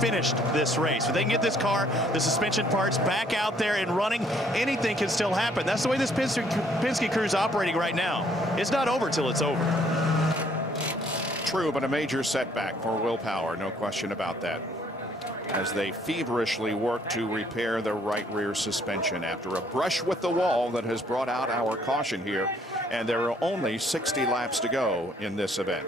Finished this race. If they can get this car, the suspension parts back out there and running, anything can still happen. That's the way this Penske crew is operating right now. It's not over till it's over. True, but a major setback for Will Power, no question about that, as they feverishly work to repair the right rear suspension after a brush with the wall that has brought out our caution here, and there are only 60 laps to go in this event.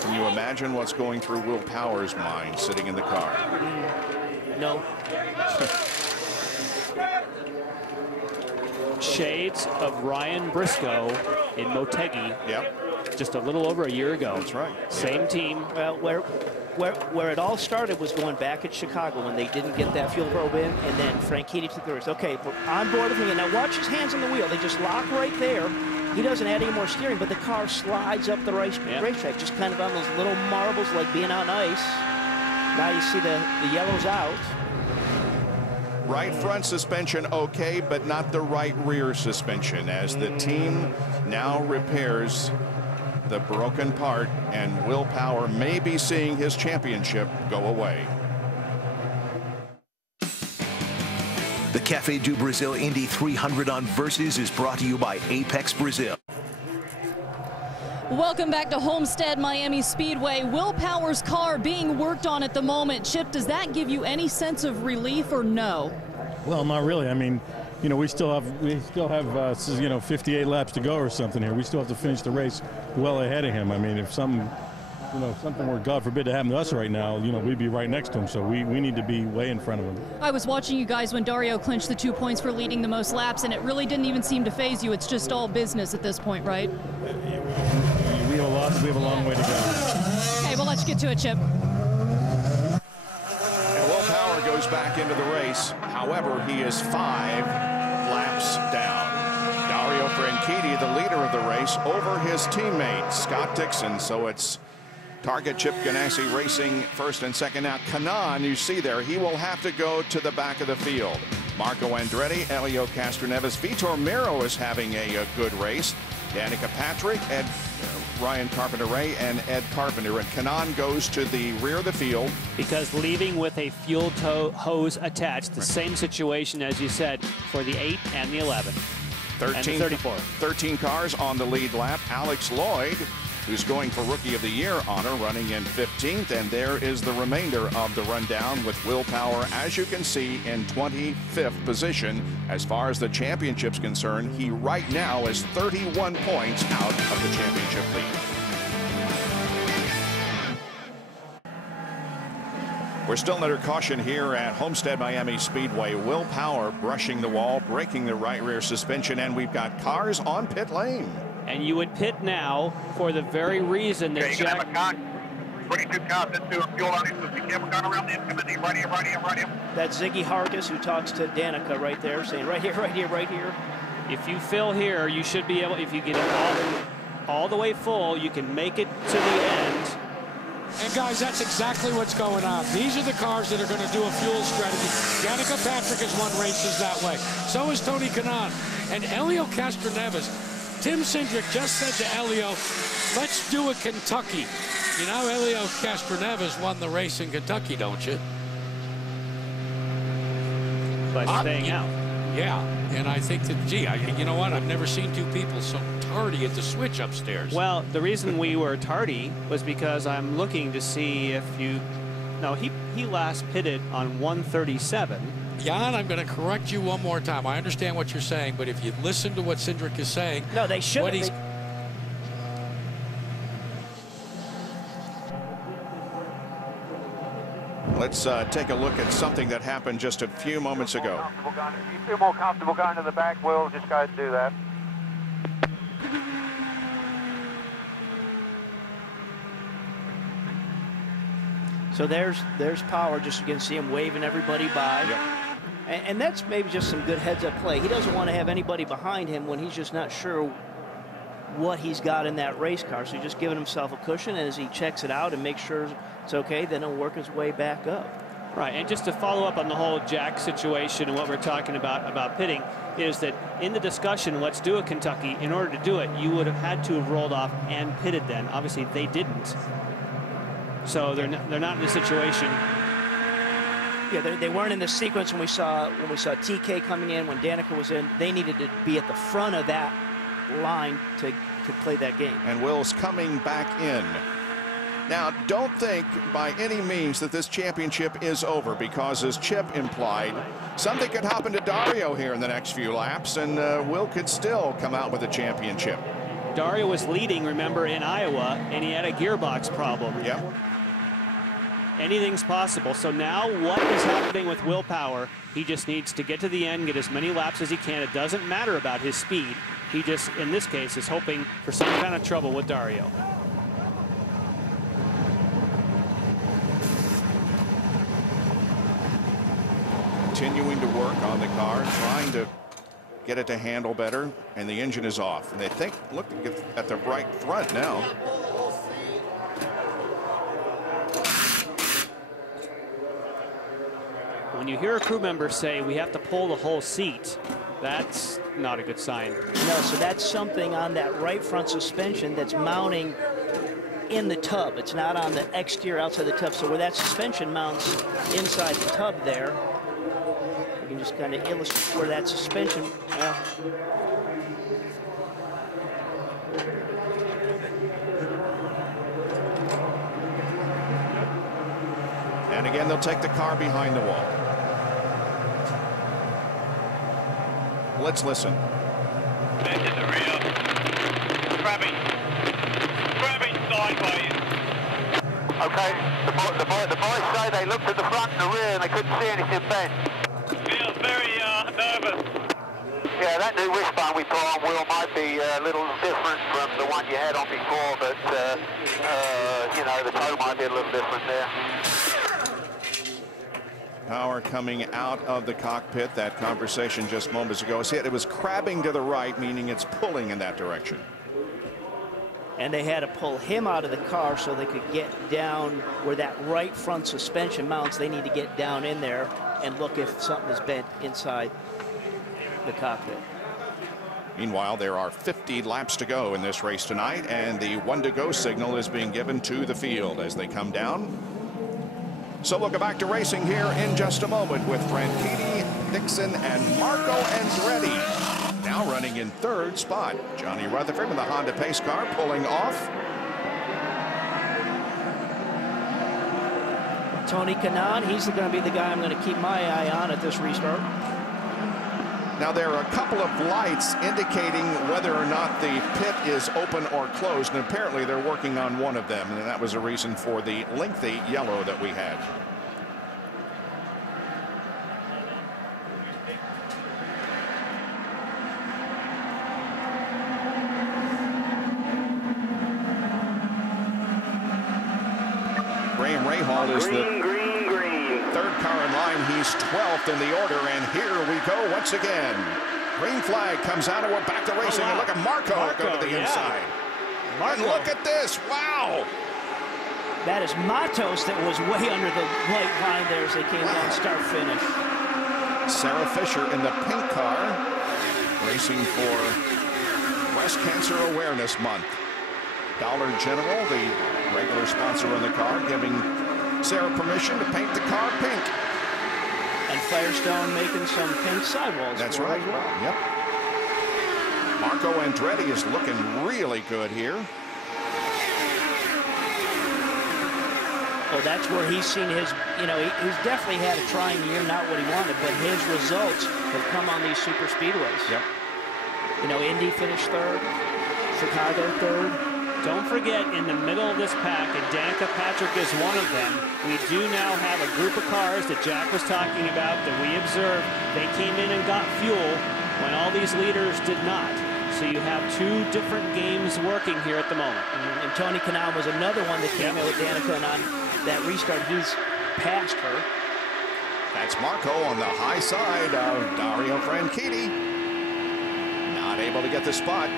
Can you imagine what's going through Will Power's mind sitting in the car? No. Shades of Ryan Briscoe in Motegi. Yep. Just a little over a year ago. That's right. Same team. Well, where it all started was going back at Chicago when they didn't get that fuel probe in, and then Franchitti took the risk. Okay, we're on board with me, and now watch his hands on the wheel. They just lock right there. He doesn't add any more steering, but the car slides up the racetrack, just kind of on those little marbles like being on ice. Now you see the yellow's out. Right front suspension okay, but not the right rear suspension, as the team now repairs the broken part, and Will Power may be seeing his championship go away. The Café do Brasil Indy 300 on Versus is brought to you by Apex Brazil. Welcome back to Homestead-Miami Speedway. Will Power's car being worked on at the moment. Chip, does that give you any sense of relief or no? Well, not really. I mean, you know, we still have you know, 58 laps to go or something here. We still have to finish the race well ahead of him. I mean, if something were, God forbid, to happen to us right now, you know, we'd be right next to him. So we need to be way in front of him. I was watching you guys when Dario clinched the 2 points for leading the most laps, and it really didn't even seem to phase you. It's just all business at this point, right? We have a long way to go. Okay, well, let's get to it, Chip. And Will Power goes back into the race. However, he is 5 laps down. Dario Franchitti, the leader of the race, over his teammate Scott Dixon. So it's Target Chip Ganassi Racing first and second. Now Kanaan, you see there, he will have to go to the back of the field. Marco Andretti, Elio Castroneves, Vitor Miro is having a good race. Danica Patrick, Ryan Carpenter-Ray, and Ed Carpenter. And Kanaan goes to the rear of the field. Because leaving with a fuel hose attached, the same situation as you said for the 8 and the 11. 13 cars on the lead lap. Alex Lloyd, who's going for Rookie of the Year honor, running in 15th. And there is the remainder of the rundown with Will Power, as you can see, in 25th position. As far as the championship's concerned, he right now is 31 points out of the championship lead. We're still under caution here at Homestead-Miami Speedway. Will Power brushing the wall, breaking the right rear suspension, and we've got cars on pit lane. And you would pit now for the very reason that Jack... 22 cops into a fuel on him, so be careful going around the incoming, right here. That's Ziggy Hargis, who talks to Danica right there, saying right here. If you fill here, you should be able, if you get it all the way full, you can make it to the end. And guys, that's exactly what's going on. These are the cars that are going to do a fuel strategy. Danica Patrick has won races that way. So is Tony Kanaan. And Elio Castroneves. Tim Cindric just said to Elio, let's do a Kentucky. You know, Elio Castroneves won the race in Kentucky, don't you? By staying out. Yeah, and I think that, gee, you know what? I've never seen two people so tardy at the switch upstairs. Well, the reason we were tardy was because I'm looking to see if you... No, he last pitted on 137. Jan, I'm going to correct you one more time. I understand what you're saying, but if you listen to what Cindric is saying... No, they should. Let's take a look at something that happened just a few moments ago. If you feel more comfortable going to the back, Will, just go ahead and do that. So there's Power, just you can see him waving everybody by. Yep. And that's maybe just some good heads-up play. He doesn't want to have anybody behind him when he's just not sure what he's got in that race car. So he's just giving himself a cushion, and as he checks it out and makes sure it's okay, then he'll work his way back up. Right, and just to follow up on the whole Jack situation and what we're talking about pitting, is that in the discussion, let's do a Kentucky, in order to do it, you would have had to have rolled off and pitted then. Obviously, they didn't. So they're not in a situation. Yeah, they weren't in the sequence when we saw TK coming in, when Danica was in. They needed to be at the front of that line to play that game. And Will's coming back in. Now, don't think by any means that this championship is over, because as Chip implied, something could happen to Dario here in the next few laps, and Will could still come out with a championship. Dario was leading, remember, in Iowa, and he had a gearbox problem. Yep. Anything's possible. So now what is happening with Will Power? He just needs to get to the end, get as many laps as he can. It doesn't matter about his speed. He just, in this case, is hoping for some kind of trouble with Dario. Continuing to work on the car, trying to get it to handle better, and the engine is off. And they think, look at the right front now. When you hear a crew member say we have to pull the whole seat, that's not a good sign. No, so that's something on that right front suspension that's mounting in the tub. It's not on the exterior outside the tub. So where that suspension mounts inside the tub there, you can just kind of illustrate where that suspension, and again, they'll take the car behind the wall. Let's listen. Back in the rear. Grabbing sideways. Okay, the boys say they looked at the front and the rear and they couldn't see anything bent. Feels very nervous. Yeah, that new wishbone we put on, Will, might be a little different from the one you had on before, but you know, the toe might be a little different there. Power coming out of the cockpit. That conversation just moments ago. See, it was crabbing to the right, meaning it's pulling in that direction. and they had to pull him out of the car so they could get down where that right front suspension mounts. They need to get down in there and look if something is bent inside the cockpit. Meanwhile, there are 50 laps to go in this race tonight, and the 1 to go signal is being given to the field as they come down. So we'll go back to racing here in just a moment with Franchitti, Dixon, and Marco Andretti. Now running in third spot. Johnny Rutherford with the Honda pace car pulling off. Tony Kanaan, he's going to be the guy I'm going to keep my eye on at this restart. Now there are a couple of lights indicating whether or not the pit is open or closed, and apparently they're working on one of them, and that was a reason for the lengthy yellow that we had. Graham Rahal is the third car in line. He's 12th in the order, and here we go once again. Green flag comes out, and we're back to racing. And look at Marco go to the inside. And look at this. Wow. That is Matos that was way under the white line there as they came down start finish. Sarah Fisher in the pink car, racing for Breast Cancer Awareness Month. Dollar General, the regular sponsor on the car, giving Sarah permission to paint the car pink. And Firestone making some pink sidewalls. That's right. As well. Yep. Marco Andretti is looking really good here. Well, that's where he's seen his, he's definitely had a trying year, not what he wanted, but his results have come on these super speedways. Yep. Indy finished third, Chicago third. Don't forget, in the middle of this pack, and Danica Patrick is one of them, we do now have a group of cars that Jack was talking about that we observed. They came in and got fuel when all these leaders did not. So you have two different games working here at the moment. And Tony Kanaan was another one that came in with Danica, and on that restart, he's passed her. That's Marco on the high side of Dario Franchitti. Not able to get the spot.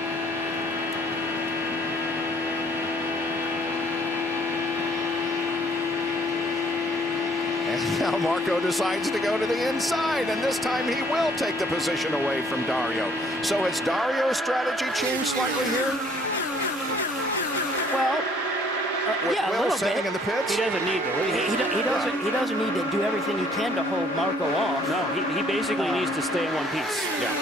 And now Marco decides to go to the inside, and this time he will take the position away from Dario. So has Dario's strategy changed slightly here? Well, with yeah, a Will little sitting bit. in the pits? He doesn't need to. He doesn't need to do everything he can to hold Marco off. No, he basically needs to stay in one piece. Yeah.